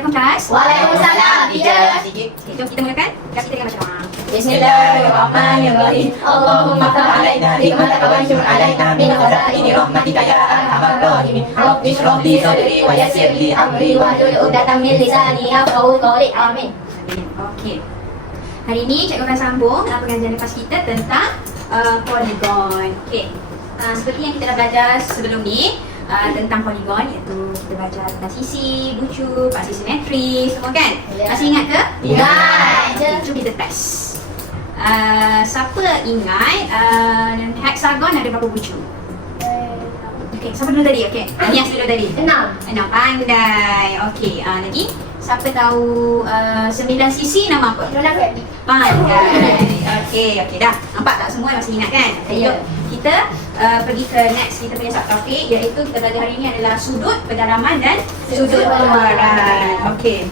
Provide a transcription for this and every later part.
Assalamualaikum kelas. Waalaikumsalam, teacher. Okey, jom kita mulakan. Kelas kita dengan macam Bismillahirrahmanirrahim. Allahumma ftah alaina hikmatan wa anshur alaina min khazaini rahmatika ya arhamar rahimin. Rabbi shrah li sadri wa yassir li amri wahlul 'uqdatam min lisani yafqahu qawli. Amin. Okey. Hari ini cikgu akan sambung pengajian lepas kita tentang poligon. Okey. Seperti yang kita dah belajar sebelum ni tentang poligon, iaitu kita belajar tentang sisi, bucu, paksi simetri, semua kan? Ya. Masih ingat ke? Ingat. Jom kita test. Siapa ingat hexagon ada berapa bucu? Okey, siapa dulu tadi? Okey, Anias dulu tadi. 6. Pandai. Okey, lagi siapa tahu 9 sisi nama apa? Pandai. Okey, dah. Nampak tak semua masih ingat kan? Ya. Jom kita pergi ke next kita punya subtopik, iaitu kita belajar hari ini adalah sudut pendalaman dan sudut keluaran. Okey.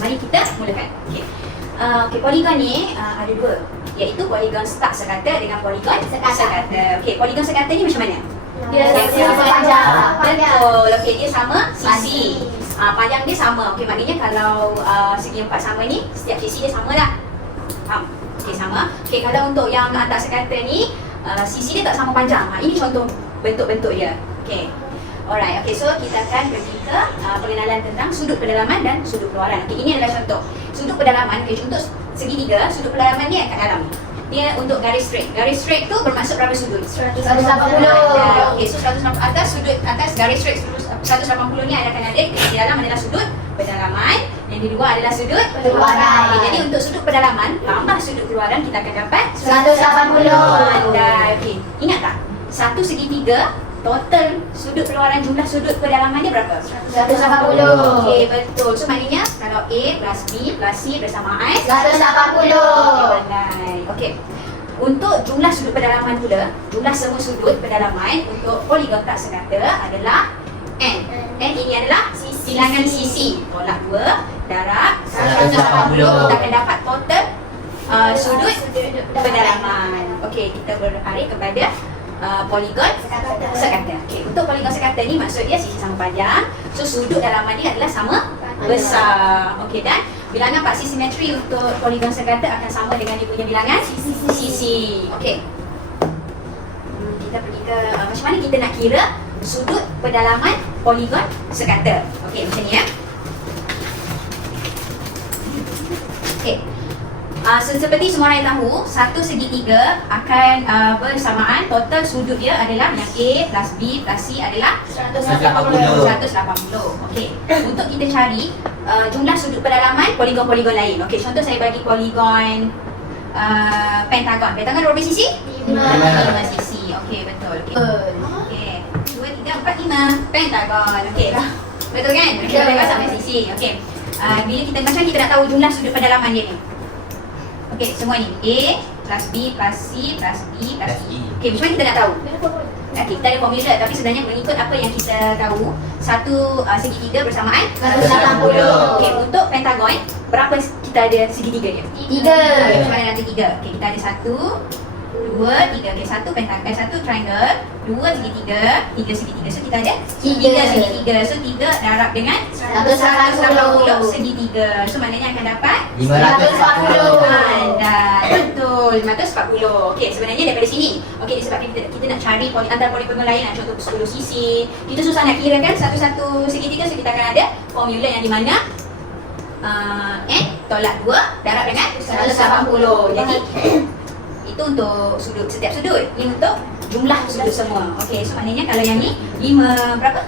Mari kita mulakan. Okey. Poligon ni ada dua, iaitu poligon start sekata dengan poligon sekata. Okey, poligon sekata ni macam mana? Dia sama panjang. Betul. Okey, dia sama sisi. Panjang dia sama. Okey, maknanya kalau segi empat sama ni, setiap sisi dia sama tak? Faham? Okey, sama. Okey, kalau untuk yang antar sekata ni, sisi dia tak sama panjang. Ini contoh bentuk-bentuk dia. Okey. Alright. Okey, so kita akan pergi ke pengenalan tentang sudut pendalaman dan sudut keluaran. Okey, ini adalah contoh. Sudut pendalaman, okey, untuk segitiga, sudut pendalaman dia kat dalam. Dia untuk garis straight. Garis straight tu bermaksud berapa sudut? 180. Okey, so 180 atas sudut atas garis straight 180 ni akan ada di dalam adalah sudut pendalaman, yang di luar adalah sudut Keluaran. Okey, jadi untuk sudut pendalaman tambah sudut keluaran kita akan dapat 180. Pandai. Okey, ingat tak? Satu segitiga total sudut keluaran jumlah sudut pendalaman dia berapa? 180. Okey, betul. So maknanya kalau A plus B plus C bersamaan 180. Okey, pandai. Okey. Untuk jumlah sudut pendalaman pula, jumlah semua sudut pendalaman untuk poligon tak sekata adalah N. N ini adalah bilangan sisi. Tolak 2, darab 180. Kita akan dapat total sudut pendalaman. Okey, kita beralih kepada poligon sekata. Okey, untuk poligon sekata ni maksud dia sisi sama panjang. So sudut dalaman dia adalah sama besar. Okey, dan bilangan paksi simetri untuk poligon sekata akan sama dengan dia punya bilangan sisi. Okey. Kita pergi ke macam mana kita nak kira sudut pendalaman poligon sekata. Okey, macam ni ya. Okey. Seperti semua orang yang tahu, satu segitiga akan bersamaan total sudut dia adalah yang A plus B plus C adalah 180. Okey. Untuk kita cari jumlah sudut pendalaman poligon-poligon lain. Okey, contoh saya bagi poligon pentagon. Pentagon berapa sisi? 5 sisi. Okey, betul. Okey. 2, 3, 4, 5 pentagon. Okey. Betul kan? Kita dah sampai sisi. Okey. Bila kita macam kita nak tahu jumlah sudut pendalaman dia ni. Okey, semua ni A plus B plus C plus D plus E. Okey, macam mana kita nak tahu? Okey, kita ada formula tapi sebenarnya mengikut apa yang kita tahu, satu segitiga bersamaan 180. Okey, untuk pentagon berapa kita ada segitiga dia? 3. Macam mana nanti 3? Okey, kita ada 1, 2, 3. Okey, satu pentagon, satu triangle, 2 segitiga, 3 segitiga. So kita ada 3 segitiga. So 3 darab dengan 180 segitiga. So maknanya akan dapat 540. Pandai. Betul, 540. Okey, sebenarnya daripada sini. Okey, disebabkan kita nak cari antara poligon lain, nak contoh 10 sisi. Kita susah nak kira kan satu-satu segitiga. So kita akan ada formula yang di mana N tolak 2 darab dengan 180. Jadi itu untuk sudut, setiap sudut. Ini untuk jumlah sudut semua. Okey, so maknanya kalau yang ni 5 berapa?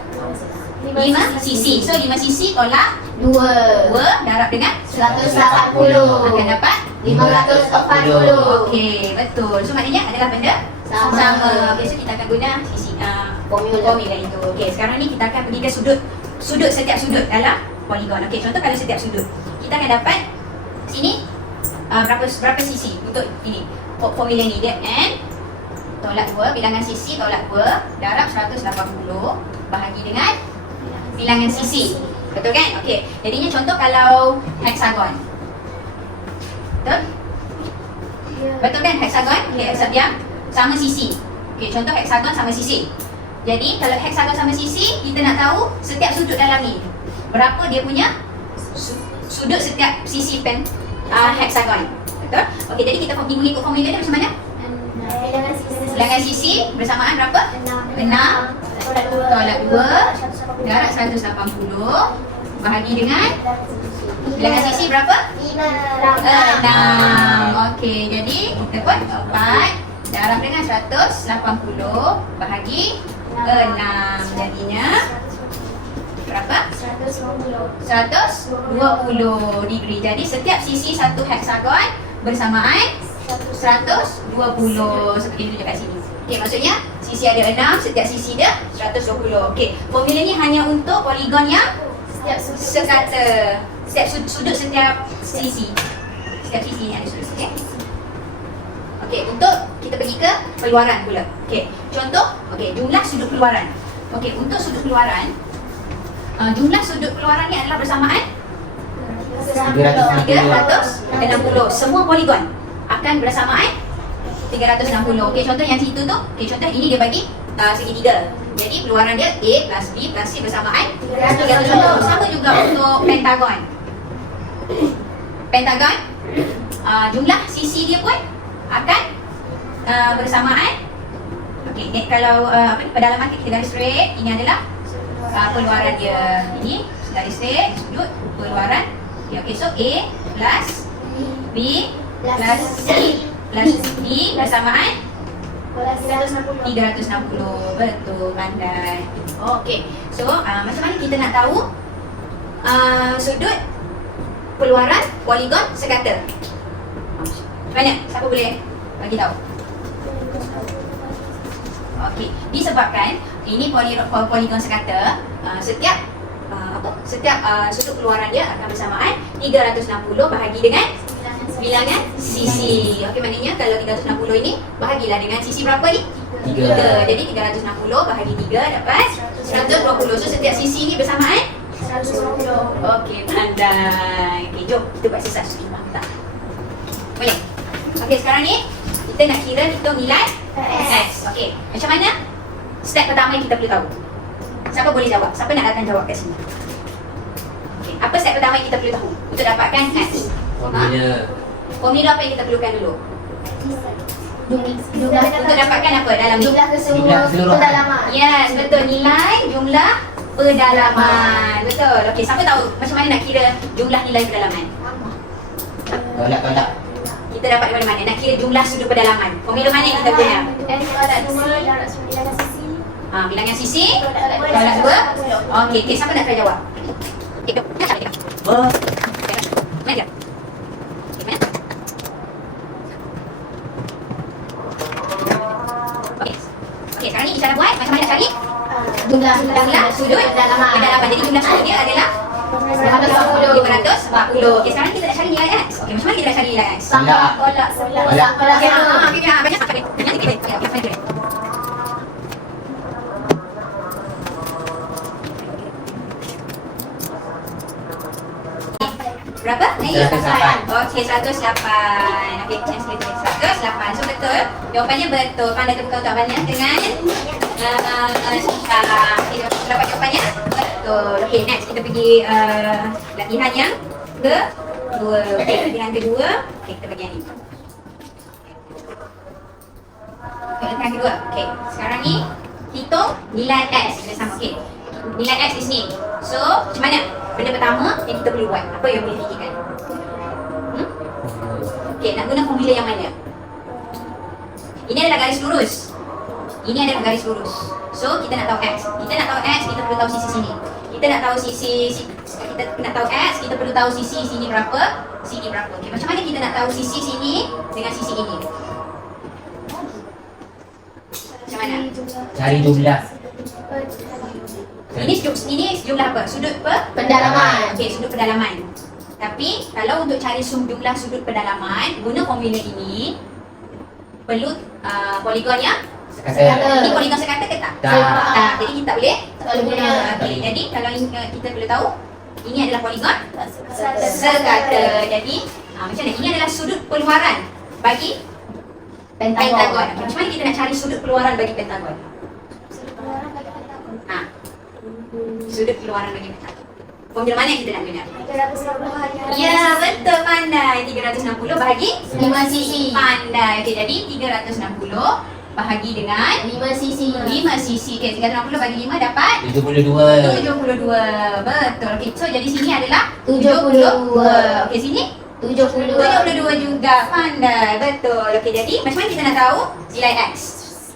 5 sisi. So 5 sisi tolak 2. 2 darab dengan 180. akan dapat 540. Okey, betul. So maknanya adalah benda sama. Okey, so kita akan guna sisi formula itu. Okey, sekarang ni kita akan pergi ke sudut setiap sudut dalam poligon. Okey, contoh kalau setiap sudut kita akan dapat sini berapa sisi untuk ini. Formula ni dia N tolak 2, bilangan sisi tolak 2 darab 180 bahagi dengan bilangan sisi. Betul kan? Okey. Jadinya contoh kalau hexagon. Betul? Betul kan hexagon? Okey, yang sama sisi. Okey, contoh hexagon sama sisi. Jadi kalau hexagon sama sisi, kita nak tahu setiap sudut dalam ni berapa dia punya sudut setiap sisi heksagon. Betul? Okey, jadi kita mengikut formula ni macam mana? Bilangan sisi bersamaan berapa? 6 tolak 2 darab 180 bahagi dengan bilangan sisi berapa? 6. Okey, jadi kita buat 4 darab dengan 180 bahagi 6. Jadinya berapa? 120 degree. Jadi setiap sisi satu heksagon bersamaan 120 seperti itu kat sini. Okey, maksudnya sisi ada 6, setiap sisi dia 120. Okey, formula ni hanya untuk poligon yang sekata. Setiap sudut setiap sisi. Setiap sisi ni ada sudut. Okey. Okey, untuk kita pergi ke keluaran pula. Okey, contoh, okey, jumlah sudut keluaran. Okey, untuk sudut keluaran, jumlah sudut keluaran ni adalah bersamaan 360. Semua poligon akan bersamaan 360. Okey, contoh yang situ tu, okey, contoh ini dia bagi segitiga. Jadi keluaran dia A plus B plus C bersamaan 360. Sama juga untuk pentagon. Pentagon, jumlah sisi dia pun akan bersamaan. Okey, kalau pendalaman kita garis straight, ini adalah keluaran dia. Ini garis straight, sudut keluaran. Okey, so A plus B plus C plus D bersamaan 360. Betul, pandai. Okey, so macam mana kita nak tahu sudut keluaran poligon sekata? Mana? Siapa boleh bagi tahu? Okey, disebabkan ini poligon sekata, setiap sudut keluaran dia akan bersamaan 360 bahagi dengan bilangan sisi. Okey, maknanya kalau 360 ini bahagilah dengan sisi berapa ni? 3. Jadi 360 bahagi 3 dapat 120. So setiap sisi ni bersamaan 120. Okey, pandai. Okey, jom kita buat exercise ni. Mantap. Boleh? Okey, sekarang ni kita nak kira hitung nilai X. Okey, macam mana? Step pertama yang kita perlu tahu. Siapa boleh jawab? Siapa nak datang jawab kat sini? Okey, apa step pertama yang kita perlu tahu untuk dapatkan X? Formula apa yang kita perlukan dulu? Untuk dapatkan apa dalam ni? Jumlah keseluruhan pedalaman. Yes, betul. Nilai jumlah pedalaman. Betul. Okey, siapa tahu macam mana nak kira jumlah nilai pedalaman? Tolak. Kita dapat dari mana? Nak kira jumlah sudut pedalaman. Formula mana yang kita guna? Bilangan sisi tolak 2. Okey, siapa nak try jawab? Okey, jom. Mana dia? Okey, sekarang ni Isha nak buat macam mana cari Jumlah sudut pedalaman. Jadi jumlah sudut dia adalah 540. Okey, sekarang kita nak cari nilai X. Okey, macam mana kita nak cari nilai X? Tolak. Okey, banyak sampai. Berapa? 108. Okey, 108. Okey, chance kita 108. So betul. Jawapannya betul. Pandai tepuk tangan banyak dengan Shisha. Okey, dapat jawapannya betul. Okey, next kita pergi latihan yang kedua. Okey, latihan kedua. Okey, kita bagi yang ni. Okey, latihan kedua. Okey, sekarang ni hitung nilai X. Kita sama. Okey, nilai X di sini. So, macam mana? Benda pertama yang kita perlu buat, apa yang boleh fikirkan? Okey, nak guna formula yang mana? Ini adalah garis lurus. Ini adalah garis lurus. So, kita nak tahu X. Kita nak tahu X, kita perlu tahu sisi sini. Kita nak tahu kita nak tahu X, kita perlu tahu sisi sini berapa, sini berapa. Okey, macam mana kita nak tahu sisi sini dengan sisi ini? Macam mana? Cari jumlah. Ini jumlah apa? Sudut Pendalaman. Okey, sudut pedalaman. Tapi kalau untuk cari jumlah sudut pedalaman, guna formula ini perlu poligon yang Sekata. ini poligon sekata ke tak? Tak. Jadi kita tak boleh guna. Okey, jadi kalau kita perlu tahu ini adalah poligon sekata. Jadi macam mana? Ini adalah sudut keluaran bagi pentagon. Okey, macam mana kita nak cari sudut keluaran bagi pentagon? Sudut keluaran bagi pentagon. Formula mana yang kita nak guna? 360 bahagi Ya, betul, pandai. 360 bahagi 5 sisi. pandai. Okey, jadi 360 bahagi dengan 5 sisi. 5 sisi. Okey, 360 bagi 5 dapat 72. 72. Betul. Okey, so jadi sini adalah 72. Okey, sini 72. 72 juga. Pandai. Betul. Okey, jadi macam mana kita nak tahu nilai X?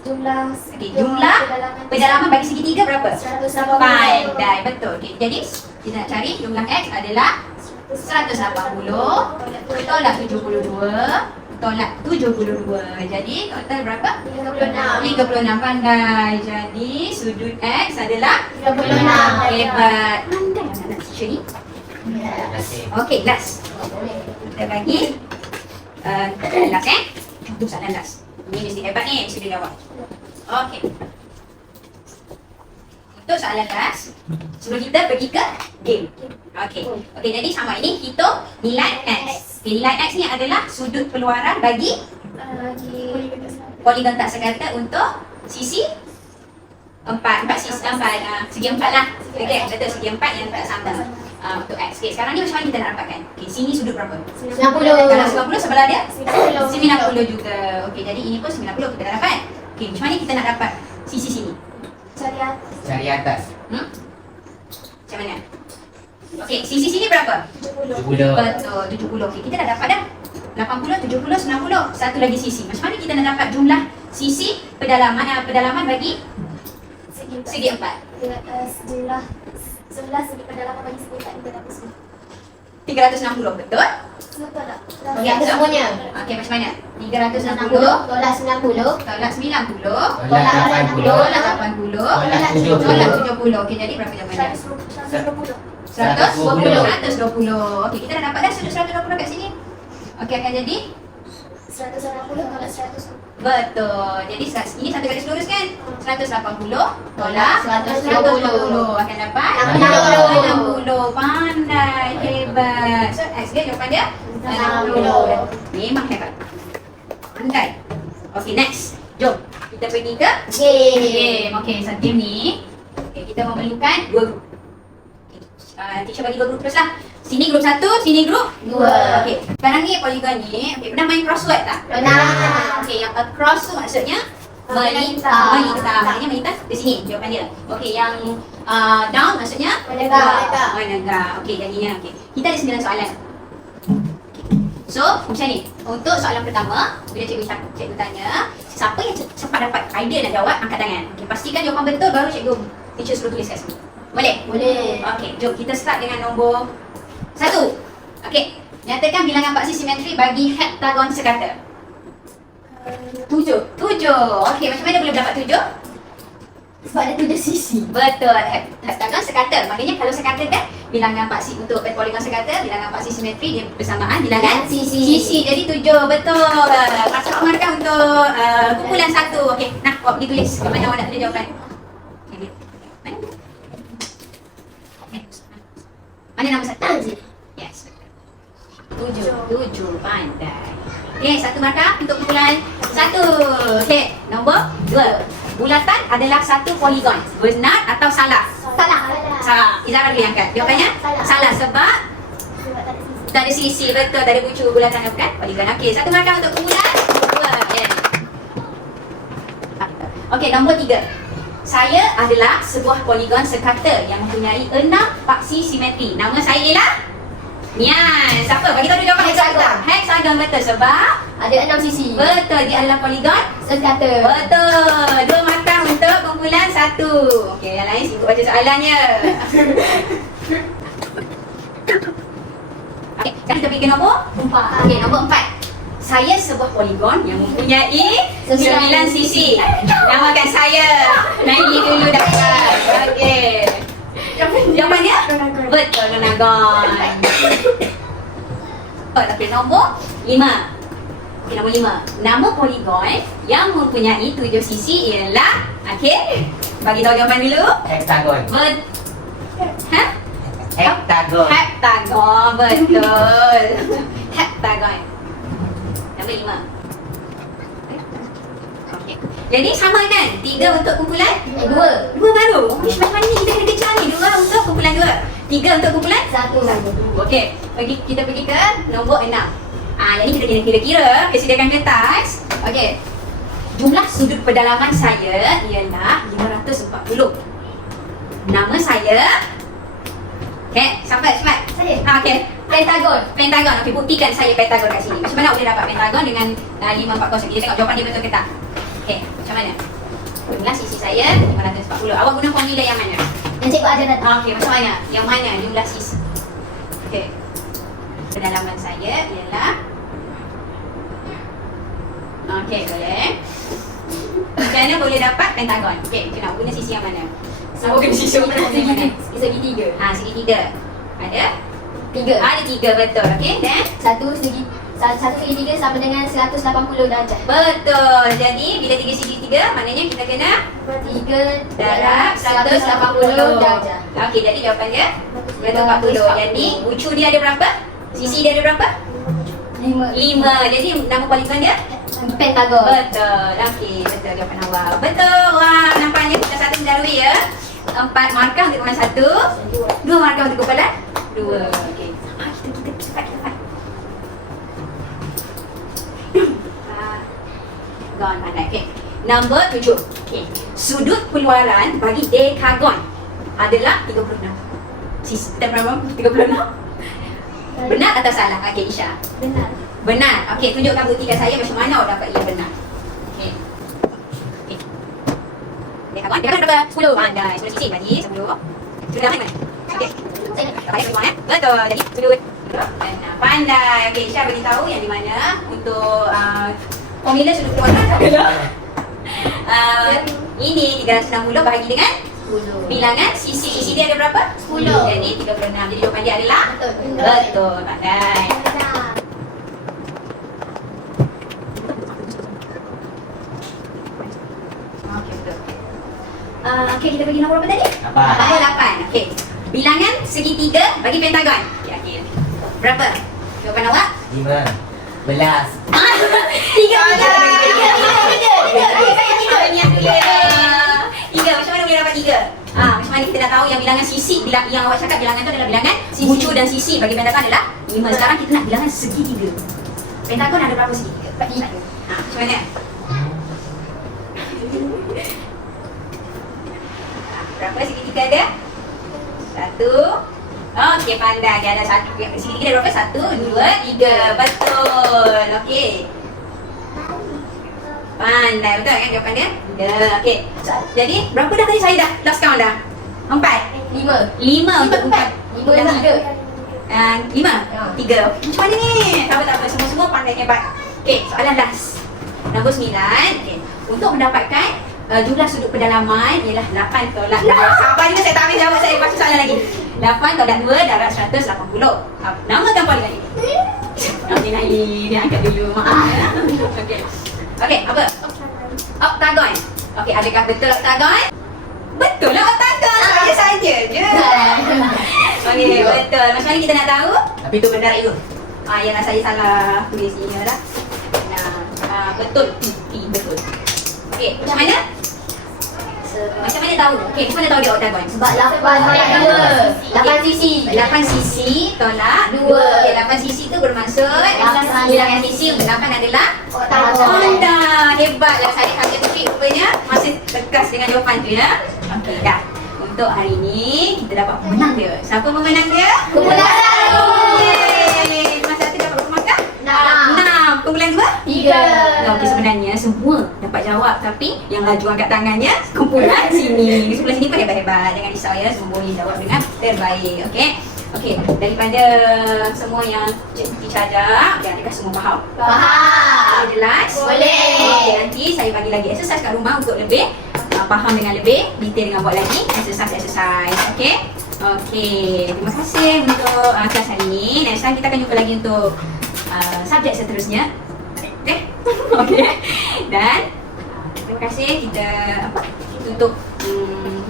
Jumlah. Okey, jumlah pedalaman bagi segitiga berapa? 180. Pandai. Betul. Okey, jadi kita nak cari jumlah X adalah 180 tolak 72 tolak 72. Jadi total berapa? 36. Pandai. Jadi sudut X adalah 36. Hebat. Pandai anak-anak teacher ni. Terima kasih. Okey, last. Kita bagi last Itu soalan last. Ini mesti hebat ni, mesti dia jawab. Okey. Untuk soalan last, sebelum kita pergi ke game. Okey. Okey, jadi sama ini hitung nilai X. Okay, nilai X ni adalah sudut keluaran bagi poligon tak sekata untuk sisi segi empat lah. Okey, betul, segi empat yang tak sama untuk X. Okay, sekarang ni macam mana kita nak dapatkan? Okay, sini sudut berapa? 90. Kalau 90 sebelah dia? 90. 90 juga. Okey, jadi ini pun 90 kita dah dapat. Okey, macam mana kita nak dapat sisi sini? Cari atas. Macam mana? Okey, sisi sini berapa? 70. Betul, 70. Okey, kita dah dapat dah. 80, 70, 90. Satu lagi sisi. Macam mana kita nak dapat jumlah sisi pedalaman bagi segi empat? Jumlah segi pedalaman bagi segi 4 360, betul? Betul tak? Okey, Itu semuanya. Okey, macam mana? 60 360 tolak 90 tolak 90 Tolak 80. tolak 80 Tolak 70. tolak 70. Okey, jadi berapa jawapannya? 120. Okey, kita dah dapat dah sudut 120 kat sini. Okey, akan jadi 180 tolak 100. betul. Jadi ini satu garis lurus kan? 180 tolak 120 akan dapat 60. 60. Pandai, hebat. So X dia jawapan dia 60. Memang hebat. Pandai. Okey, next. Jom kita pergi ke game. Okey, saat game ni kita memerlukan dua grup. Teacher bagi dua grup terus lah. Sini grup 1, sini grup 2. Okey, sekarang ni poligon ni, pernah main crossword tak? Pernah. Okey, yang across tu maksudnya Melintang. Maknanya melintang di sini jawapan dia. Okey, yang down maksudnya Menegak. menegak. Okey, jadinya okey. Kita ada 9 soalan. So, macam ni. Untuk soalan pertama, bila cikgu tanya, siapa yang cepat dapat idea nak jawab, angkat tangan. Okey, pastikan jawapan betul baru cikgu teacher suruh tulis kat sini. Boleh? Boleh. Okey, jom kita start dengan nombor 1. Okey, nyatakan bilangan paksi simetri bagi heptagon sekata. 7. Okey, macam mana boleh dapat 7? Sebab ada 7 sisi. Betul, heptagon sekata. Maknanya kalau sekata kan bilangan paksi untuk poligon sekata, bilangan paksi simetri dia bersamaan bilangan Sisi. Jadi 7, betul. Pasal markah untuk kumpulan 1. Okey, nah, awak pergi tulis. Mana awak nak tulis jawapan? Okay. Mana nombor 1? Yes. 7. Pandai. Okey, satu markah untuk kumpulan 1. Okey, nombor 2. Bulatan adalah satu poligon. Benar atau salah? Salah. Izara dulu yang angkat. Jawapannya? Salah sebab tak ada sisi. Betul, tak ada bucu bulatan bukan? Poligon. Okey, satu markah untuk kumpulan 2. Yeah. Okey, nombor 3. Saya adalah sebuah poligon sekata yang mempunyai 6 paksi simetri. Nama saya ialah Mian. Siapa? Bagi tahu dia jawapan hexagon. Hexagon betul sebab Ada 6 sisi. betul dia adalah poligon. Sekata. Betul. 2 markah untuk kumpulan 1. Okey, yang lain sibuk baca soalannya. Okey, sekarang kita pergi ke nombor 4. Okey, nombor 4. Saya sebuah poligon yang mempunyai 9 sisi. Namakan saya. Nyanyi dulu dapat. Okey. Jawapannya? Betul, Ronagon. Okey, nombor 5. Okey, nombor 5. Nama poligon yang mempunyai 7 sisi ialah, okey, bagi tahu jawapan dulu. Hektagon. Ha? Hektagon. Heptagon, betul. Heptagon. Nombor 5. Okey. Jadi sama kan? 3 untuk kumpulan 2. 2 baru. Macam mana ni kita kena kejar ni? 2 untuk kumpulan 2. 3 untuk kumpulan 1. Okey, kita pergi ke nombor 6. Yang ni kita kena kira-kira, sediakan kertas. Okey. Jumlah sudut pedalaman saya ialah 540. Nama saya. Okey, siapa? Cepat. Saya. Okey. Pentagon. Pentagon. Okey, buktikan saya pentagon kat sini. Macam mana boleh dapat pentagon dengan 540? Kita tengok jawapan dia betul ke tak. Okey, macam mana? Jumlah sisi saya 540. Awak guna formula yang mana? Yang cikgu ajar tadi. Okey, macam mana? Yang mana jumlah sisi? Okey. Kedalaman saya ialah. Okey, boleh. Macam mana boleh dapat pentagon? Okey, kita nak guna sisi yang mana? Awak guna sisi yang mana? Segitiga. Segitiga. Ada? 3. Ada 3, betul. Okey, dan? Satu segitiga sama dengan 180 darjah. Betul. Jadi, bila 3 segitiga, maknanya kita kena 3 darab 180 darjah. Okey, jadi jawapan dia 140. Jadi, bucu dia ada berapa? Sisi dia ada berapa? 5. 5. Jadi, nama poligon dia? Pentagon. Betul. Okey, betul jawapan awak. Betul. Wah, nampaknya kita satu mendalui ya. 4 markah untuk kumpulan 1, 2 markah untuk kumpulan 2. Okey. Kita cepat. Gon pandai. Okey. Nombor 7. Okey. Sudut keluaran bagi dekagon adalah 36. Sisi berapa? 36. Benar atau salah? Okey, Isha. Benar. Benar. Okey, tunjukkan bukti kat saya macam mana awak dapat ia benar. Okey. Okey. Dekagon berapa? 10. Pandai. 10 sisi bagi 10. Sudah mana? Okey. Baik, tuan. Betul. Jadi sudut. Benar. Pandai. Okey, Isha beritahu yang di mana untuk formula sudut keluaran adalah ini 360 bahagi dengan 10. bilangan sisi dia ada berapa? 10. Jadi 36. Jadi jawapan dia adalah betul. Pandai. Okey, betul. Okey, kita pergi nombor berapa tadi? Apa? Nombor 8. Okey. Bilangan segitiga bagi pentagon. Kira-kira. Berapa? Jawapan awak? 15. 3. Macam mana boleh dapat 3? Macam mana kita dah tahu yang bilangan sisi, yang awak cakap bilangan tu adalah bilangan bucu dan sisi. Bagi pentagon adalah 5. Sekarang kita nak bilangan segitiga. Pentagon ada berapa segitiga? 3. Macam mana? Berapa segitiga ada? 1. Okey, pandai. Dia ada 1. Segitiga ada berapa? 1, 2, 3. Betul. Okey. Pandai. Betul kan jawapan dia? Ya. Okey. Jadi, berapa dah tadi saya dah lost count dah? 4. 5 untuk 4. 5 dan 3. 5? 3. Macam mana ni? Tak apa. Semua-semua pandai hebat. Okey, soalan last. Nombor 9. Okey. Untuk mendapatkan jumlah sudut pedalaman ialah 8 tolak 2. Sabar ni saya tak habis jawab, saya baca soalan lagi. 8 tolak 2 darab 180. Namakan poligon ini. Okey, Naim. Dia angkat dulu. Maaf. Okey, apa? Oktagon. Okey, adakah betul oktagon? Betul lah oktagon. Saya saja je. Okey, betul. Macam mana kita nak tahu? Tapi itu benar itu. Yalah, saya salah tulis ni lah. Betul. Betul. Okey, macam mana? Macam mana tahu? Okey, macam mana tahu dia oktagon? Sebab 8 sisi. 8 sisi tolak 2. Okey, 8 sisi tu bermaksud bilangan sisi untuk 8 adalah Oktagon. Hebatlah saya kaget topik rupanya masih tegas dengan jawapan tu ya. Okey, dah. Untuk hari ini kita dapat pemenang dia. Siapa pemenang dia? Kumpulan 1. Yeay. Kumpulan 1 dapat berapa markah? 6. Kumpulan 2? 3. Okey, sebenarnya semua dapat jawab, tapi yang laju angkat tangannya kumpulan sini. Sebelah sini pun hebat-hebat. Jangan risau ya, semua boleh jawab dengan terbaik. Okey. Okey, daripada semua yang cikgu ajar, adakah semua faham? Faham. Jelas? Boleh. Okey, nanti saya bagi lagi exercise kat rumah untuk lebih faham dengan lebih detail dengan buat lagi exercise. Okey? Okey, terima kasih untuk kelas hari ini. Next time kita akan jumpa lagi untuk subjek seterusnya. Okey? Okey. Dan terima kasih kita tutup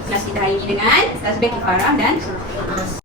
kelas kita hari ini dengan tasbih kifarah dan